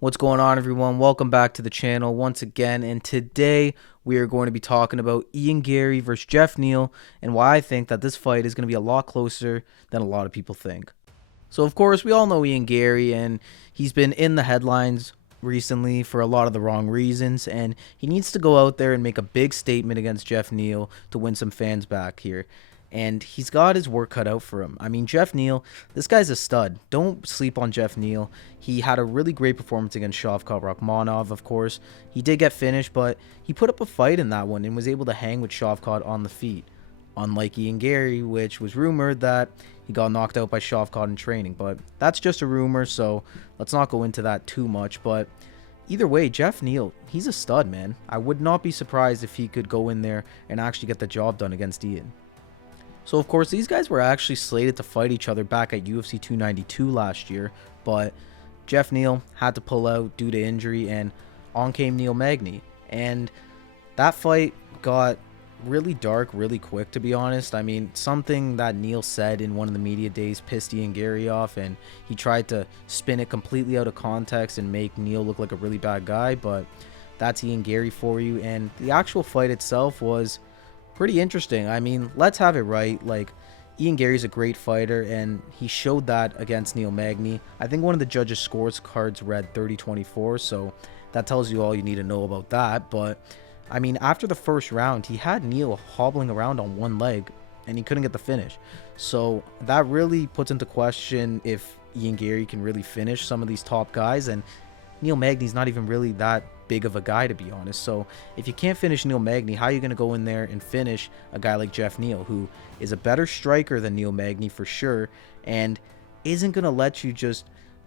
What's going on, everyone? Welcome back to the channel once again, and today we are going to be talking about Ian Garry versus Geoff Neal and why I think that this fight is going to be a lot closer than a lot of people think. So, of course, we all know Ian Garry, and he's been in the headlines recently for a lot of the wrong reasons, and he needs to go out there and make a big statement against Geoff Neal to win some fans back here. And he's got his work cut out for him. I mean, Geoff Neal, this guy's a stud. Don't sleep on Geoff Neal. He had a really great performance against Shavkat Rakhmonov, of course. He did get finished, but he put up a fight in that one and was able to hang with Shavkat on the feet. Unlike Ian Garry, which was rumored that he got knocked out by Shavkat in training. But that's just a rumor, so let's not go into that too much. But either way, Geoff Neal, he's a stud, man. I would not be surprised if he could go in there and actually get the job done against Ian. So, of course, these guys were actually slated to fight each other back at UFC 292 last year, but Geoff Neal had to pull out due to injury, and on came Neil Magny. And that fight got really dark really quick, to be honest. I mean, something that Neal said in one of the media days pissed Ian Garry off, and he tried to spin it completely out of context and make Neal look like a really bad guy, but that's Ian Garry for you. And the actual fight itself was pretty interesting. I mean, let's have it right. Like, Ian Garry's a great fighter, and he showed that against Neil Magny. I think one of the judges' scorecards read 30-24, so that tells you all you need to know about that. But, I mean, after the first round, he had Neal hobbling around on one leg, and he couldn't get the finish. So that really puts into question if Ian Garry can really finish some of these top guys, and Neil Magny's not even really that big of a guy, to be honest. So if you can't finish Neil Magny, how are you going to go in there and finish a guy like Geoff Neal, who is a better striker than Neil Magny for sure, and isn't going to let you just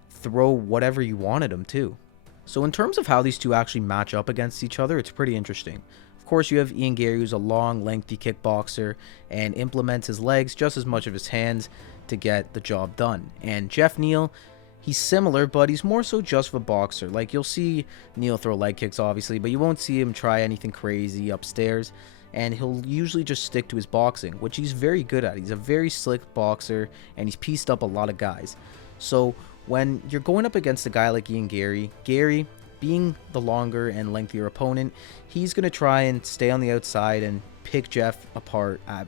throw whatever you want at him too? So in terms of how these two actually match up against each other, it's pretty interesting. Of course, you have Ian Garry, who's a long, lengthy kickboxer and implements his legs just as much of his hands to get the job done. And Geoff Neal, he's similar, but he's more so just of a boxer. Like, you'll see Neal throw leg kicks, obviously, but you won't see him try anything crazy upstairs. And he'll usually just stick to his boxing, which he's very good at. He's a very slick boxer, and he's pieced up a lot of guys. So when you're going up against a guy like Ian Garry, Garry, being the longer and lengthier opponent, he's going to try and stay on the outside and pick Geoff apart at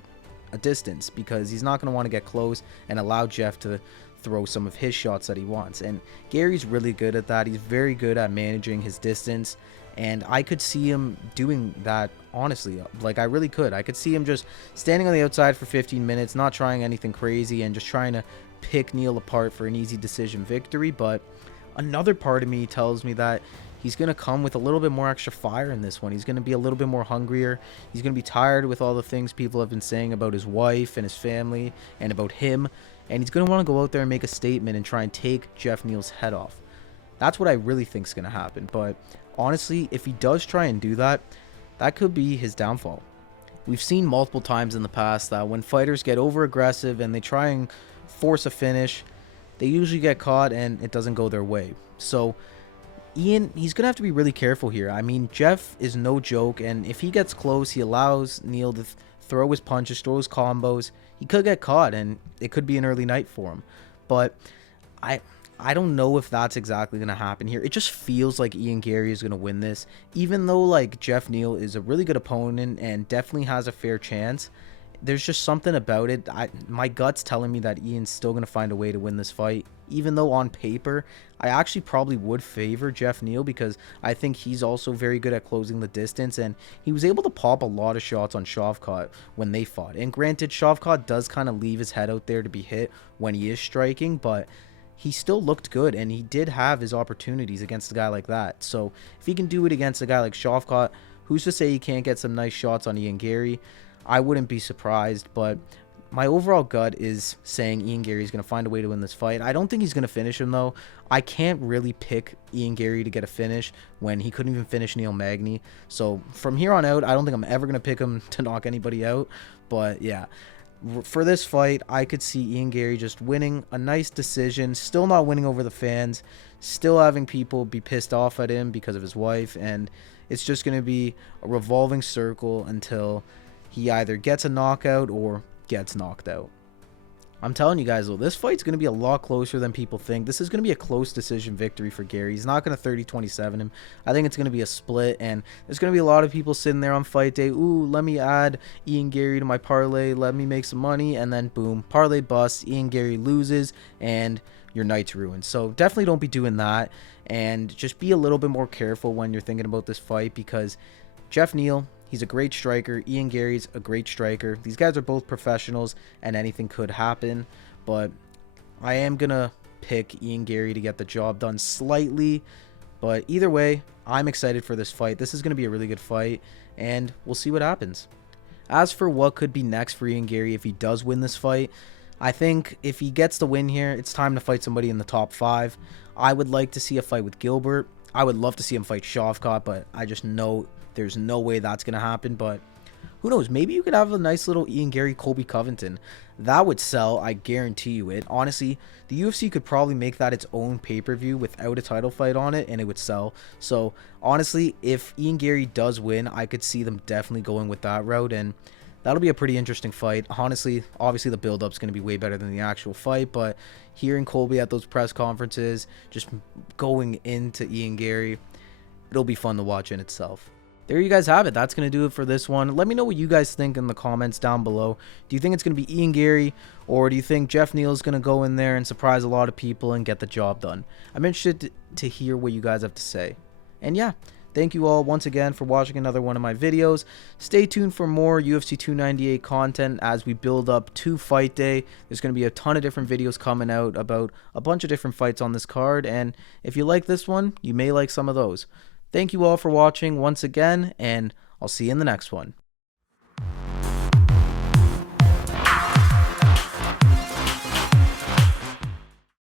a distance, because he's not going to want to get close and allow Geoff to throw some of his shots that he wants. And Gary's really good at that. He's very good at managing his distance, and I could see him doing that, honestly. Like, I really could. I could see him just standing on the outside for 15 minutes, not trying anything crazy, and just trying to pick Neal apart for an easy decision victory. But another part of me tells me that he's going to come with a little bit more extra fire in this one. He's going to be a little bit more hungrier. He's going to be tired with all the things people have been saying about his wife and his family and about him. And he's going to want to go out there and make a statement and try and take Geoff Neal's head off. That's what I really think is going to happen. But honestly, if he does try and do that, that could be his downfall. We've seen multiple times in the past that when fighters get over aggressive and they try and force a finish, they usually get caught and it doesn't go their way. So Ian, he's going to have to be really careful here. I mean, Geoff is no joke, and if he gets close, he allows Neal to throw his punches, throw his combos, he could get caught, and it could be an early night for him. But I don't know if that's exactly going to happen here. It just feels like Ian Garry is going to win this, even though, like, Geoff Neal is a really good opponent and definitely has a fair chance. There's just something about it. My gut's telling me that Ian's still going to find a way to win this fight, even though on paper I actually probably would favor Geoff Neal, because I think he's also very good at closing the distance, and he was able to pop a lot of shots on Shavkat when they fought. And granted, Shavkat does kind of leave his head out there to be hit when he is striking, but he still looked good, and he did have his opportunities against a guy like that. So if he can do it against a guy like Shavkat, who's to say he can't get some nice shots on Ian Garry? I wouldn't be surprised, but my overall gut is saying Ian Garry is going to find a way to win this fight. I don't think he's going to finish him, though. I can't really pick Ian Garry to get a finish when he couldn't even finish Neil Magny. So from here on out, I don't think I'm ever going to pick him to knock anybody out. But yeah, for this fight, I could see Ian Garry just winning a nice decision, still not winning over the fans, still having people be pissed off at him because of his wife, and it's just going to be a revolving circle until he either gets a knockout or gets knocked out. I'm telling you guys, though, this fight's going to be a lot closer than people think. This is going to be a close decision victory for Garry. He's not going to 30-27 him. I think it's going to be a split, and there's going to be a lot of people sitting there on fight day. Ooh, let me add Ian Garry to my parlay. Let me make some money, and then boom, parlay busts. Ian Garry loses, and your night's ruined. So definitely don't be doing that, and just be a little bit more careful when you're thinking about this fight, because Geoff Neal, he's a great striker. Ian Garry's a great striker. These guys are both professionals, and anything could happen. But I am going to pick Ian Garry to get the job done slightly. But either way, I'm excited for this fight. This is going to be a really good fight, and we'll see what happens. As for what could be next for Ian Garry if he does win this fight, I think if he gets the win here, it's time to fight somebody in the top 5. I would like to see a fight with Gilbert. I would love to see him fight Shavkat, but I just know there's no way that's going to happen. But who knows? Maybe you could have a nice little Ian Garry Colby Covington. That would sell, I guarantee you it. Honestly, the UFC could probably make that its own pay-per-view without a title fight on it, and it would sell. So honestly, if Ian Garry does win, I could see them definitely going with that route, and that'll be a pretty interesting fight. Honestly, obviously the build-up's going to be way better than the actual fight, but hearing Colby at those press conferences, just going into Ian Garry, it'll be fun to watch in itself. There you guys have it. That's going to do it for this one. Let me know what you guys think in the comments down below. Do you think it's going to be Ian Garry, or do you think Geoff Neal is going to go in there and surprise a lot of people and get the job done? I'm interested to hear what you guys have to say. And yeah, thank you all once again for watching another one of my videos. Stay tuned for more UFC 298 content as we build up to fight day. There's going to be a ton of different videos coming out about a bunch of different fights on this card, and if you like this one, you may like some of those. Thank you all for watching once again, and I'll see you in the next one.